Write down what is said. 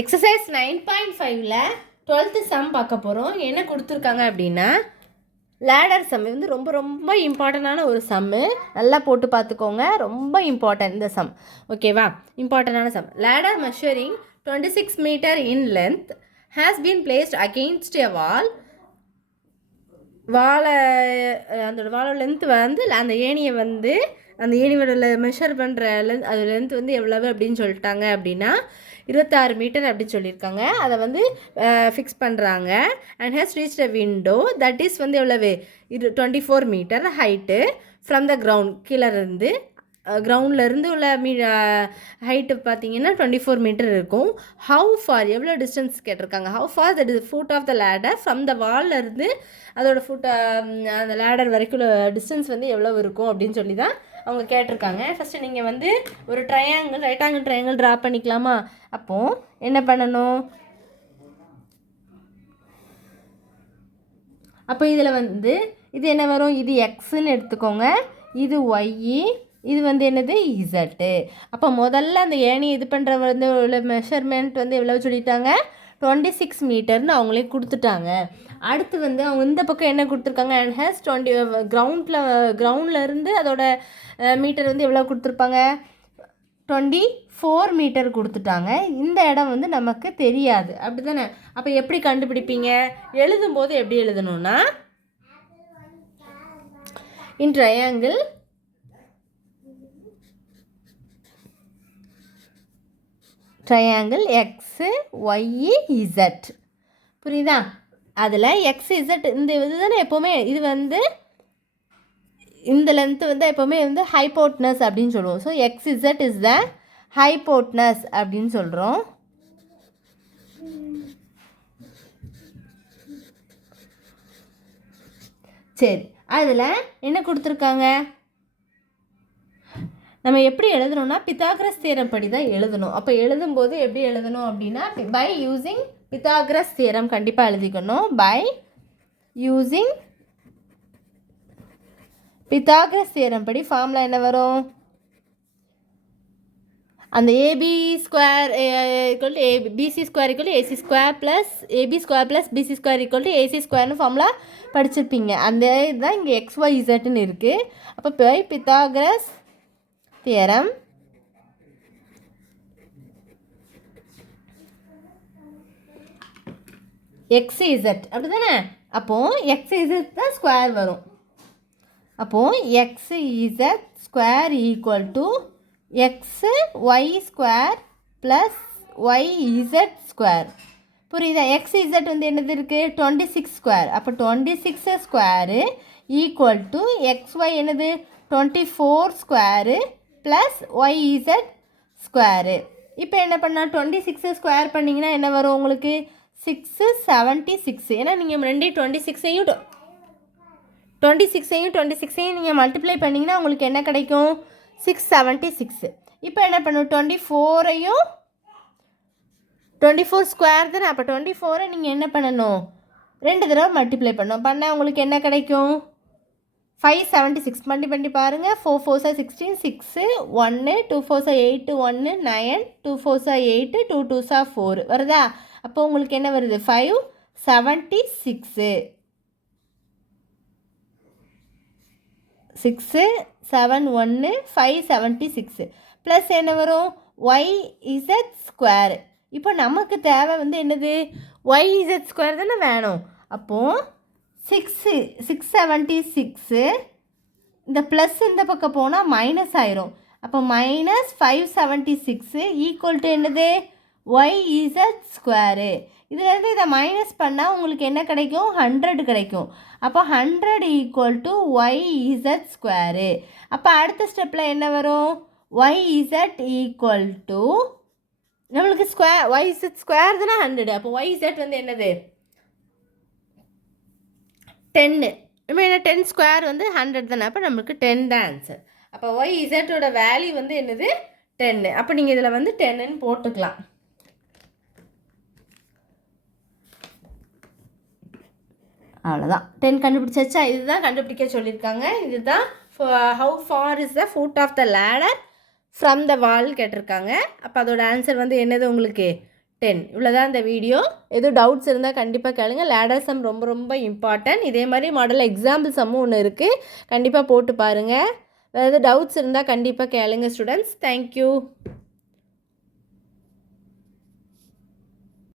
Exercise 9.5ல் 12th some பார்க்க போகிறோம். என்ன கொடுத்துருக்காங்க அப்படின்னா லேடர் சம் வந்து ரொம்ப ரொம்ப இம்பார்ட்டண்டான ஒரு சம்மு. நல்லா போட்டு பார்த்துக்கோங்க, ரொம்ப இம்பார்ட்டன்ட் இந்த சம். ஓகேவா? இம்பார்ட்டண்டான sum. Ladder measuring 26 metre in length has been placed against a wall. அந்த வாழை லென்த் வந்து அந்த ஏணியை வந்து அந்த ஏணியோட மெஷர் பண்ணுற அது லென்த் வந்து எவ்வளவு அப்படின்னு சொல்லிட்டாங்க அப்படின்னா 26 மீட்டர் அப்படின்னு சொல்லியிருக்காங்க. அதை வந்து ஃபிக்ஸ் பண்ணுறாங்க. And has reach a window that is வந்து எவ்வளவு 24 metre height from the ground. கீழே இருந்து கிரவுண்ட்லேருந்து உள்ள ஹைட்டு பார்த்தீங்கன்னா 24 மீட்டர் இருக்கும். ஹவு ஃபார் எவ்வளோ டிஸ்டன்ஸ் கேட்டிருக்காங்க. How far that is foot of the ladder from the வால்லேருந்து அதோட ஃபுட் அந்த லேடர் வரைக்கும் டிஸ்டன்ஸ் வந்து எவ்வளோ இருக்கும் அப்படின்னு சொல்லி தான் அவங்க கேட்டிருக்காங்க. ஃபஸ்ட்டு நீங்கள் வந்து ஒரு triangle, right angle triangle draw பண்ணிக்கலாமா? அப்போது என்ன பண்ணணும்? அப்போ இதில் வந்து இது என்ன வரும்? இது எக்ஸுன்னு எடுத்துக்கோங்க, இது ஒய்இ, இது வந்து என்னது இசட்டு. அப்போ முதல்ல அந்த ஏணி இது பண்ணுற வந்து உள்ள மெஷர்மெண்ட் வந்து எவ்வளோ சொல்லிட்டாங்க? 26 மீட்டர்னு அவங்களே கொடுத்துட்டாங்க. அடுத்து வந்து அவங்க இந்த பக்கம் என்ன கொடுத்துருக்காங்க? அண்ட் ஹேஸ் 20 கிரவுண்டில் இருந்து அதோட மீட்டர் வந்து எவ்வளோ கொடுத்துருப்பாங்க? 24 மீட்டர் கொடுத்துட்டாங்க. இந்த இடம் வந்து நமக்கு தெரியாது, அப்படி தானே? அப்போ எப்படி கண்டுபிடிப்பீங்க? எழுதும்போது எப்படி எழுதணும்னா இன் ட்ரையாங்கிள் எக்ஸு ஒய்இ இசட். புரியுதா? அதில் எக்ஸ் இசட் இந்த இது தானே எப்போவுமே இது வந்து இந்த லென்த்து வந்து எப்போவுமே வந்து ஹைபோட்னஸ் அப்படின்னு சொல்லுவோம். So X Z is the hypotenuse அப்படின்னு சொல்கிறோம். சரி, அதில் என்ன கொடுத்துருக்காங்க? நம்ம எப்படி எழுதணும்னா பித்தாகரஸ் தியரம் படி தான் எழுதணும். அப்போ எழுதும்போது எப்படி எழுதணும் அப்படின்னா பை யூஸிங் பித்தாகரஸ் தியரம் கண்டிப்பாக எழுதிக்கணும். பை யூஸிங் பித்தாகரஸ் தியரம் படி ஃபார்முலா என்ன வரும்? அந்த AB square equal to BC square equal to AC square plus AB square plus BC square equal to AC ஸ்கொயர்னு ஃபார்முலா படிச்சிருப்பீங்க. அந்த இதுதான் இங்கே எக்ஸ்ஒய் இசட்னு இருக்குது. அப்போ by Pythagoras theorem X Z அப்படி தானே? அப்போது எக்ஸ் இசட் தான் ஸ்கொயர் வரும். அப்போது X Z square equal to X Y square plus Y Z square. புரியுதா? எக்ஸ் இசட் வந்து என்னது இருக்குது? 26 ஸ்கொயர். அப்போ 26 square equal to X Y என்னது 24 square plus Y Z square. இப்போ என்ன பண்ணால் 26 ஸ்கொயர் பண்ணிங்கன்னா என்ன வரும் உங்களுக்கு? 676. ஏன்னா நீங்கள் ரெண்டே 26ஐயும் 26ஐயும் நீங்கள் மல்டிப்ளை பண்ணிங்கன்னா உங்களுக்கு என்ன கிடைக்கும்? 676. இப்போ என்ன பண்ணும்? 24ஐயும் 24 ஸ்கொயர் தானே? அப்போ 24ஐ நீங்கள் என்ன பண்ணணும்? 2 தடவை மல்டிப்ளை பண்ணால் உங்களுக்கு என்ன கிடைக்கும்? 576. பண்ணி பாருங்கள். 4 4s 16, 6 1 2 4s 8 1 9 2 4s 8 2 2s 4 வருதா? அப்போ உங்களுக்கு என்ன வருது? 576. 6 7 1 576 ப்ளஸ் என்ன வரும்? Y Z square. இப்போ நமக்கு தேவை வந்து என்னது? ஒய் இசட் ஸ்கொயர் தானே வேணும். அப்போது 676 இந்த ப்ளஸ் இந்த பக்கம் போனால் மைனஸ் ஆயிரும். அப்போ மைனஸ் 576 ஈக்குவல் டு என்னது? Y Z square. இதுலேருந்து இதை மைனஸ் பண்ணால் உங்களுக்கு என்ன கிடைக்கும்? 100 கிடைக்கும். அப்போ 100 equal to Y Z square. அப்போ அடுத்த ஸ்டெப்பில் என்ன வரும்? ஒய் இசட் ஈக்குவல் டு நம்மளுக்கு ஸ்கொயர் ஒய் இசட் ஸ்கொயர் தானே 100. அப்போ ஒய் இசட் வந்து என்னது? 10. நம்ம என்ன 10 ஸ்கொயர் வந்து 100 தானே? அப்போ நம்மளுக்கு 10 தான் ஆன்சர். அப்போ ஒய் இசட்டோட வேல்யூ வந்து என்னது? 10. அப்போ நீங்கள் இதில் வந்து 10ன்னு போட்டுக்கலாம். அவ்வளோதான், 10 கண்டுபிடிச்சாச்சா? இதுதான் கண்டுபிடிக்க சொல்லியிருக்காங்க. இதுதான் how far is the foot of the ladder from the wall கேட்டிருக்காங்க. அப்போ அதோட ஆன்சர் வந்து என்னது உங்களுக்கு? 10 இவ்வளோதான் இந்த வீடியோ. எதுவும் டவுட்ஸ் இருந்தால் கண்டிப்பாக கேளுங்க. லேடர் சம் ரொம்ப ரொம்ப இம்பார்ட்டன்ட். இதே மாதிரி மாடல் எக்ஸாம்பிள் சம்மும் ஒன்று இருக்குது, கண்டிப்பாக போட்டு பாருங்கள். வேறு எதுவும் டவுட்ஸ் இருந்தால் கண்டிப்பாக கேளுங்க ஸ்டூடெண்ட்ஸ். தேங்க்யூ.